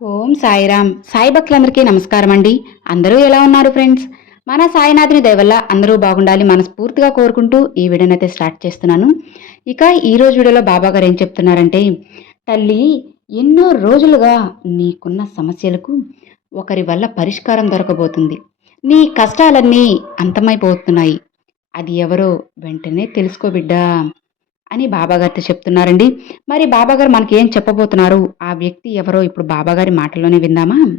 ఓం సాయిరామ్. సాయి భక్తులందరికీ నమస్కారం అండి అందరూ ఎలా ఉన్నారు ఫ్రెండ్స్? మన సాయినాథుని దయవల్ల అందరూ బాగుండాలి మనస్ఫూర్తిగా కోరుకుంటూ ఈ వీడియోనైతే స్టార్ట్ చేస్తున్నాను. ఇక ఈరోజు వీడియోలో బాబా గారు ఏం చెప్తున్నారంటే తల్లి ఎన్నో రోజులుగా నీకున్న సమస్యలకు ఒకరి వల్ల పరిష్కారం దొరకబోతుంది. నీ కష్టాలన్నీ అంతమైపోతున్నాయి. అది ఎవరో వెంటనే తెలుసుకో బిడ్డా. అని బాబాగారితో చెప్తున్నారండి. మరి బాబాగారు మనకి ఏం చెప్పబోతున్నారు? ఆ వ్యక్తి ఎవరో ఇప్పుడు బాబాగారి మాటల్లోనే విందామా?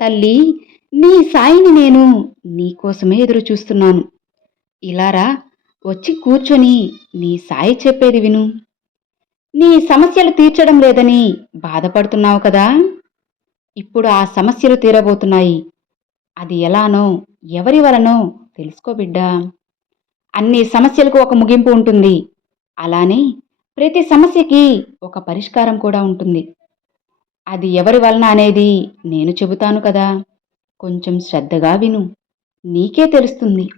తల్లి నీ సాయిని నేను నీకోసమే ఎదురు చూస్తున్నాను. ఇలారా వచ్చి కూర్చొని నీ సాయి చెప్పేది విను. నీ సమస్యలు తీర్చడం లేదని బాధపడుతున్నావు కదా? ఇప్పుడు ఆ సమస్యలు తీరబోతున్నాయి. అది ఎలానో ఎవరి వలనో తెలుసుకో బిడ్డా. అన్ని సమస్యలకు ఒక ముగింపు ఉంటుంది. అలానే ప్రతి సమస్యకి ఒక పరిష్కారం కూడా ఉంటుంది. అది ఎవరి వలన అనేది నేను చెబుతాను కదా. కొంచెం శ్రద్ధగా విను. నీకే తెలుస్తుంది.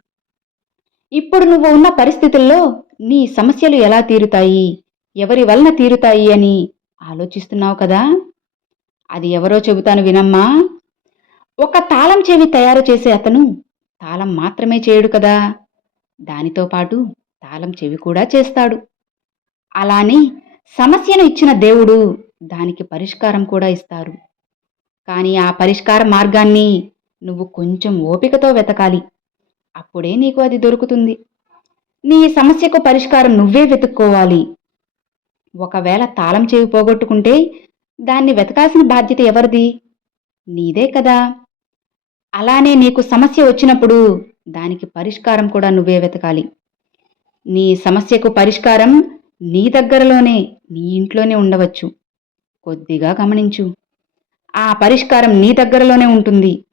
ఇప్పుడు నువ్వు ఉన్న పరిస్థితుల్లో నీ సమస్యలు ఎలా తీరుతాయి? ఎవరి వలన తీరుతాయి అని ఆలోచిస్తున్నావు కదా? అది ఎవరో చెబుతాను వినమ్మా. ఒక తాళం చెవి తయారు చేసే అతను తాళం మాత్రమే చేయడు కదా. దానితో పాటు తాళం చెవి కూడా చేస్తాడు. అలానే సమస్యను ఇచ్చిన దేవుడు దానికి పరిష్కారం కూడా ఇస్తారు. కానీ ఆ పరిష్కార మార్గాన్ని నువ్వు కొంచెం ఓపికతో వెతకాలి. అప్పుడే నీకు అది దొరుకుతుంది. నీ సమస్యకు పరిష్కారం నువ్వే వెతుక్కోవాలి. ఒకవేళ తాళం చెవి పోగొట్టుకుంటే దాన్ని వెతకాల్సిన బాధ్యత ఎవరిది? నీదే కదా. అలానే నీకు సమస్య వచ్చినప్పుడు దానికి పరిష్కారం కూడా నువ్వే వెతకాలి. నీ సమస్యకు పరిష్కారం నీ దగ్గరలోనే నీ ఇంట్లోనే ఉండవచ్చు. కొద్దిగా గమనించు. ఆ పరిష్కారం నీ దగ్గరలోనే ఉంటుంది.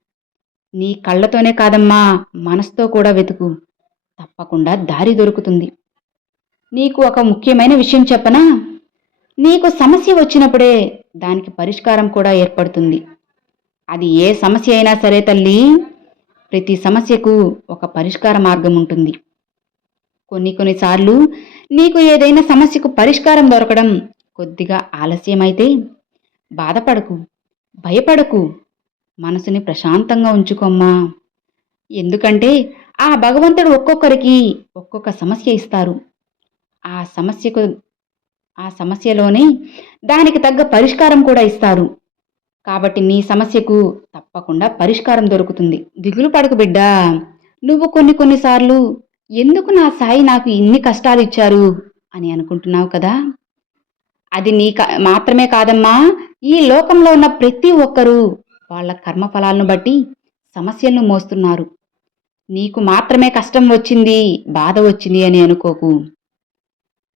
నీ కళ్ళతోనే కాదమ్మా మనసుతో కూడా వెతుకు. తప్పకుండా దారి దొరుకుతుంది. నీకు ఒక ముఖ్యమైన విషయం చెప్పనా? నీకు సమస్య వచ్చినప్పుడే దానికి పరిష్కారం కూడా ఏర్పడుతుంది. అది ఏ సమస్య అయినా సరే తల్లి ప్రతి సమస్యకు ఒక పరిష్కార మార్గం ఉంటుంది. కొన్ని కొన్నిసార్లు నీకు ఏదైనా సమస్యకు పరిష్కారం దొరకడం కొద్దిగా ఆలస్యమైతే బాధపడకు భయపడకు. మనసుని ప్రశాంతంగా ఉంచుకోమ్మా ఎందుకంటే ఆ భగవంతుడు ఒక్కొక్కరికి ఒక్కొక్క సమస్య ఇస్తారు. ఆ సమస్యకు ఆ సమస్యలోనే దానికి తగ్గ పరిష్కారం కూడా ఇస్తారు. కాబట్టి నీ సమస్యకు తప్పకుండా పరిష్కారం దొరుకుతుంది. దిగులు పడకు బిడ్డా. నువ్వు కొన్ని కొన్నిసార్లు ఎందుకు నా సాయి నాకు ఇన్ని కష్టాలు ఇచ్చారు అని అనుకుంటున్నావు కదా? అది నీ మాత్రమే కాదమ్మా. ఈ లోకంలో ఉన్న ప్రతి ఒక్కరూ వాళ్ళ కర్మఫలాలను బట్టి సమస్యలను మోస్తున్నారు. నీకు మాత్రమే కష్టం వచ్చింది బాధ వచ్చింది అని అనుకోకు.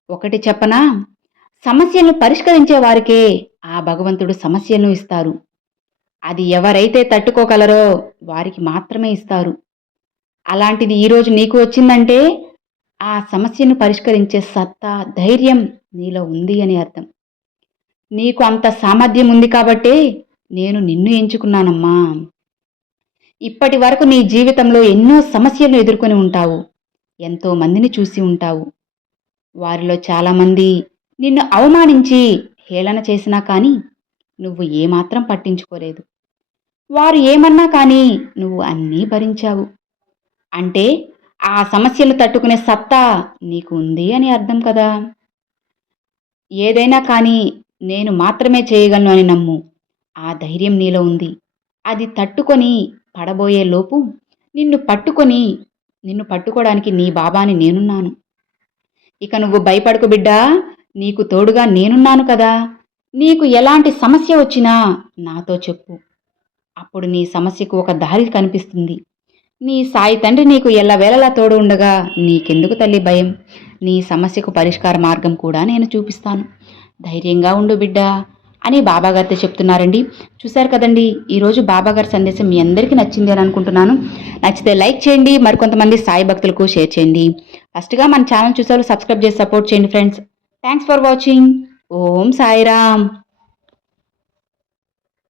ఒకటి చెప్పనా? సమస్యలను పరిష్కరించే వారికే ఆ భగవంతుడు సమస్యలను ఇస్తారు. అది ఎవరైతే తట్టుకోగలరో వారికి మాత్రమే ఇస్తారు. అలాంటిది ఈరోజు నీకు వచ్చిందంటే ఆ సమస్యను పరిష్కరించే సత్తా ధైర్యం నీలో ఉంది అని అర్థం. నీకు అంత సామర్థ్యం ఉంది కాబట్టే నేను నిన్ను ఎంచుకున్నానమ్మా. ఇప్పటి వరకు నీ జీవితంలో ఎన్నో సమస్యలను ఎదుర్కొని ఉంటావు. ఎంతో మందిని చూసి ఉంటావు. వారిలో చాలామంది నిన్ను అవమానించి హేళన చేసినా కానీ నువ్వు ఏమాత్రం పట్టించుకోలేదు. వారు ఏమన్నా కానీ నువ్వు అన్నీ భరించావు. అంటే ఆ సమస్యలు తట్టుకునే సత్తా నీకు ఉంది అని అర్థం కదా. ఏదైనా కానీ నేను మాత్రమే చేయగలను అని నమ్ము. ఆ ధైర్యం నీలో ఉంది. అది తట్టుకొని పడబోయే లోపు నిన్ను పట్టుకొని నిన్ను పట్టుకోవడానికి నీ బాబాని నేనున్నాను. ఇక నువ్వు భయపడకు బిడ్డా. నీకు తోడుగా నేనున్నాను కదా. నీకు ఎలాంటి సమస్య వచ్చినా నాతో చెప్పు. అప్పుడు నీ సమస్యకు ఒక దారి కనిపిస్తుంది. నీ సాయి తండ్రి నీకు ఎల్లవేళలా తోడు ఉండగా నీకెందుకు తల్లి భయం? నీ సమస్యకు పరిష్కార మార్గం కూడా నేను చూపిస్తాను. ధైర్యంగా ఉండు బిడ్డా అని బాబాగారితో చెప్తున్నారండి. చూశారు కదండి ఈరోజు బాబాగారి సందేశం మీ అందరికీ నచ్చింది అని అనుకుంటున్నాను. నచ్చితే లైక్ చేయండి మరికొంతమంది సాయి భక్తులకు షేర్ చేయండి. ఫస్ట్గా మన ఛానల్ చూసారు సబ్స్క్రైబ్ చేసి సపోర్ట్ చేయండి friends. Thanks for watching. Om Sairam.